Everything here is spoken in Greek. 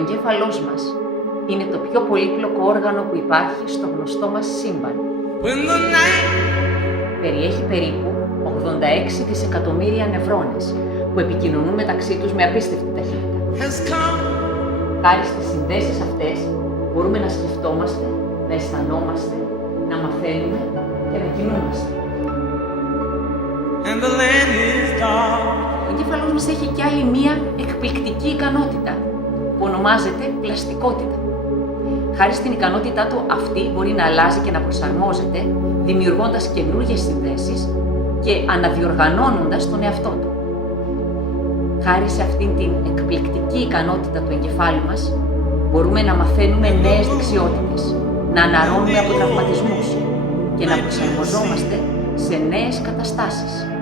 εγκέφαλός μας είναι το πιο πολύπλοκο όργανο που υπάρχει στο γνωστό μας σύμπαν. Περιέχει περίπου 86 δισεκατομμύρια νευρώνες που επικοινωνούν μεταξύ τους με απίστευτη ταχύτητα. Χάρη στις συνδέσεις αυτές μπορούμε να σκεφτόμαστε, να αισθανόμαστε, να μαθαίνουμε και να κινούμαστε. Ο εγκέφαλός μας έχει κι άλλη μία εκπληκτική ικανότητα που ονομάζεται πλαστικότητα. Χάρη στην ικανότητά του αυτή μπορεί να αλλάζει και να προσαρμόζεται, δημιουργώντας καινούργιες συνδέσεις και αναδιοργανώνοντας τον εαυτό του. Χάρη σε αυτήν την εκπληκτική ικανότητα του εγκεφάλου μας, μπορούμε να μαθαίνουμε νέες δεξιότητες, να αναρρώνουμε από τραυματισμούς και να προσαρμοζόμαστε σε νέες καταστάσεις.